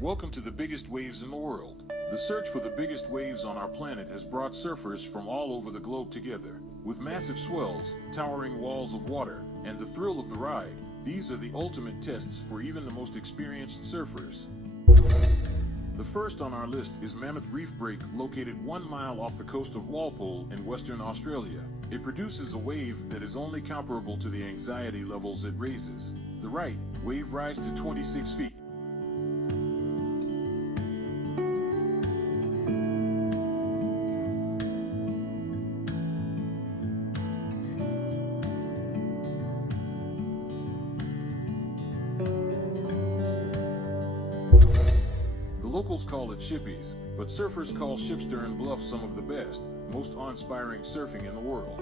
Welcome to the biggest waves in the world. The search for the biggest waves on our planet has brought surfers from all over the globe together. With massive swells, towering walls of water, and the thrill of the ride, these are the ultimate tests for even the most experienced surfers. The first on our list is Mammoth Reef Break, located 1 mile off the coast of Walpole in Western Australia. It produces a wave that is only comparable to the anxiety levels it raises. The right wave rises to 26 feet. Locals call it Shippies, but surfers call Shipstern Bluff some of the best, most awe-inspiring surfing in the world.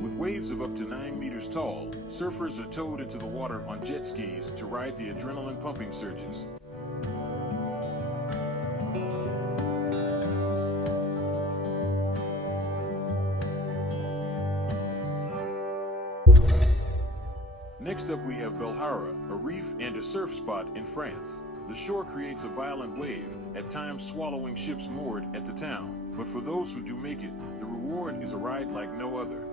With waves of up to 9 meters tall, surfers are towed into the water on jet skis to ride the adrenaline-pumping surges. Next up we have Belharra, a reef and a surf spot in France. The shore creates a violent wave, at times swallowing ships moored at the town. But for those who do make it, the reward is a ride like no other.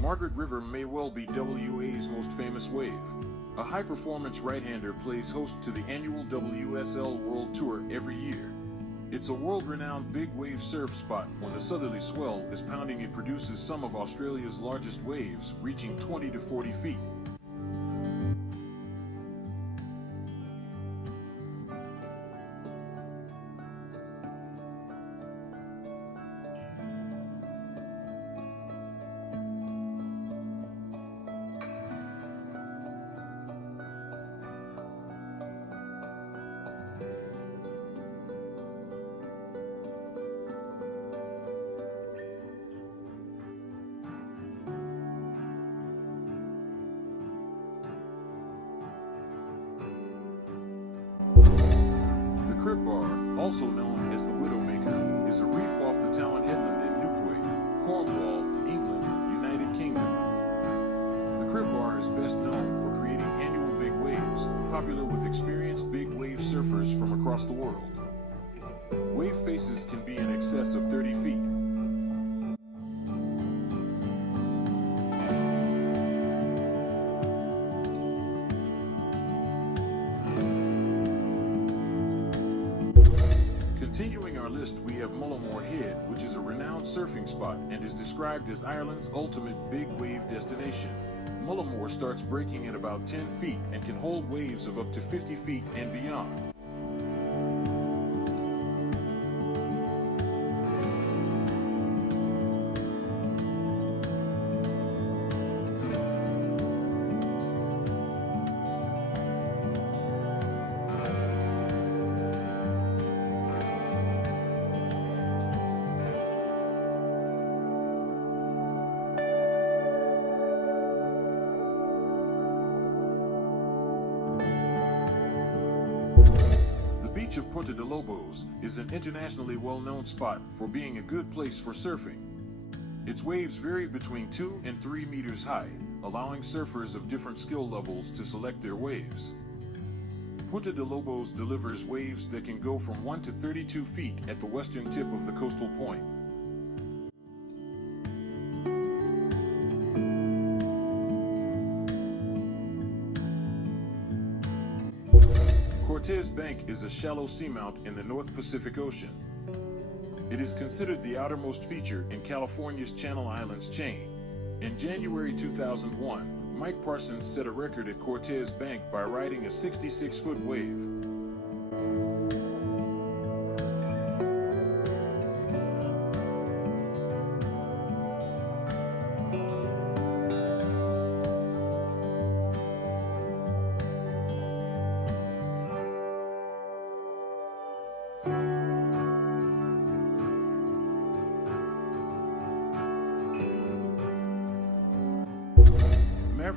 Margaret River may well be WA's most famous wave. A high-performance right-hander plays host to the annual WSL World Tour every year. It's a world-renowned big wave surf spot. When the southerly swell is pounding, it produces some of Australia's largest waves, reaching 20 to 40 feet. Cribbar, also known as the Widowmaker, is a reef off the Talon Headland in Newquay, Cornwall, England, United Kingdom. The Cribbar is best known for creating annual big waves, popular with experienced big wave surfers from across the world. Wave faces can be in excess of 30 feet. Continuing our list, we have Mammoth Head, which is a renowned surfing spot and is described as Ireland's ultimate big wave destination. Mammoth starts breaking at about 10 feet and can hold waves of up to 50 feet and beyond. The beach of Punta de Lobos is an internationally well-known spot for being a good place for surfing. Its waves vary between 2 and 3 meters high, allowing surfers of different skill levels to select their waves. Punta de Lobos delivers waves that can go from 1 to 32 feet at the western tip of the coastal point. Cortez Bank is a shallow seamount in the North Pacific Ocean. It is considered the outermost feature in California's Channel Islands chain. In January 2001, Mike Parsons set a record at Cortez Bank by riding a 66-foot wave.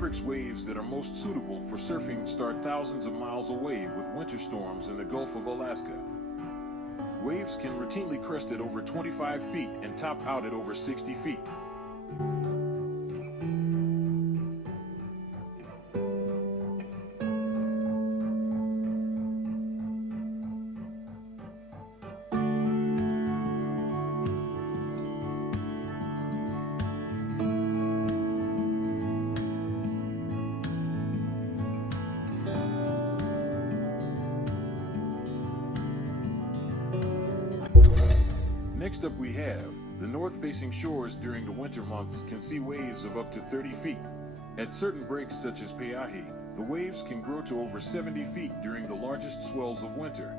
Margaret Arctic's waves that are most suitable for surfing start thousands of miles away with winter storms in the Gulf of Alaska. Waves can routinely crest at over 25 feet and top out at over 60 feet. Next up we have, the north-facing shores during the winter months can see waves of up to 30 feet. At certain breaks such as Peahi, the waves can grow to over 70 feet during the largest swells of winter.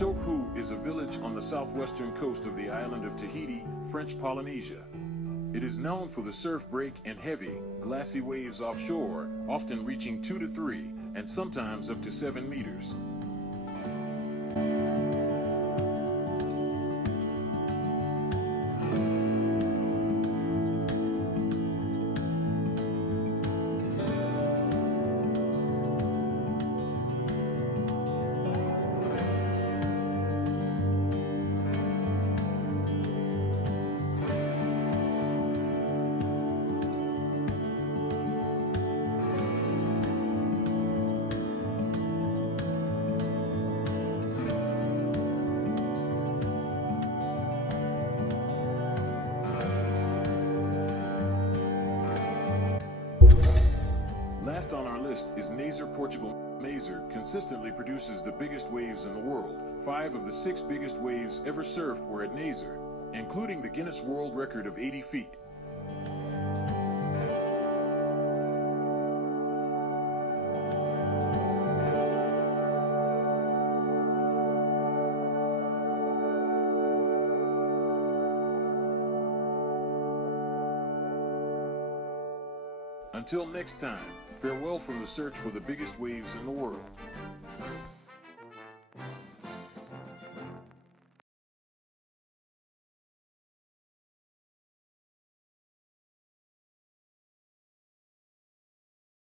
Chopu is a village on the southwestern coast of the island of Tahiti, French Polynesia. It is known for the surf break and heavy, glassy waves offshore, often reaching 2 to 3, and sometimes up to 7 meters. Last on our list is Nazaré Portugal. Nazaré consistently produces the biggest waves in the world. 5 of the 6 biggest waves ever surfed were at Nazaré, including the Guinness World Record of 80 feet. Until next time, farewell from the search for the biggest waves in the world.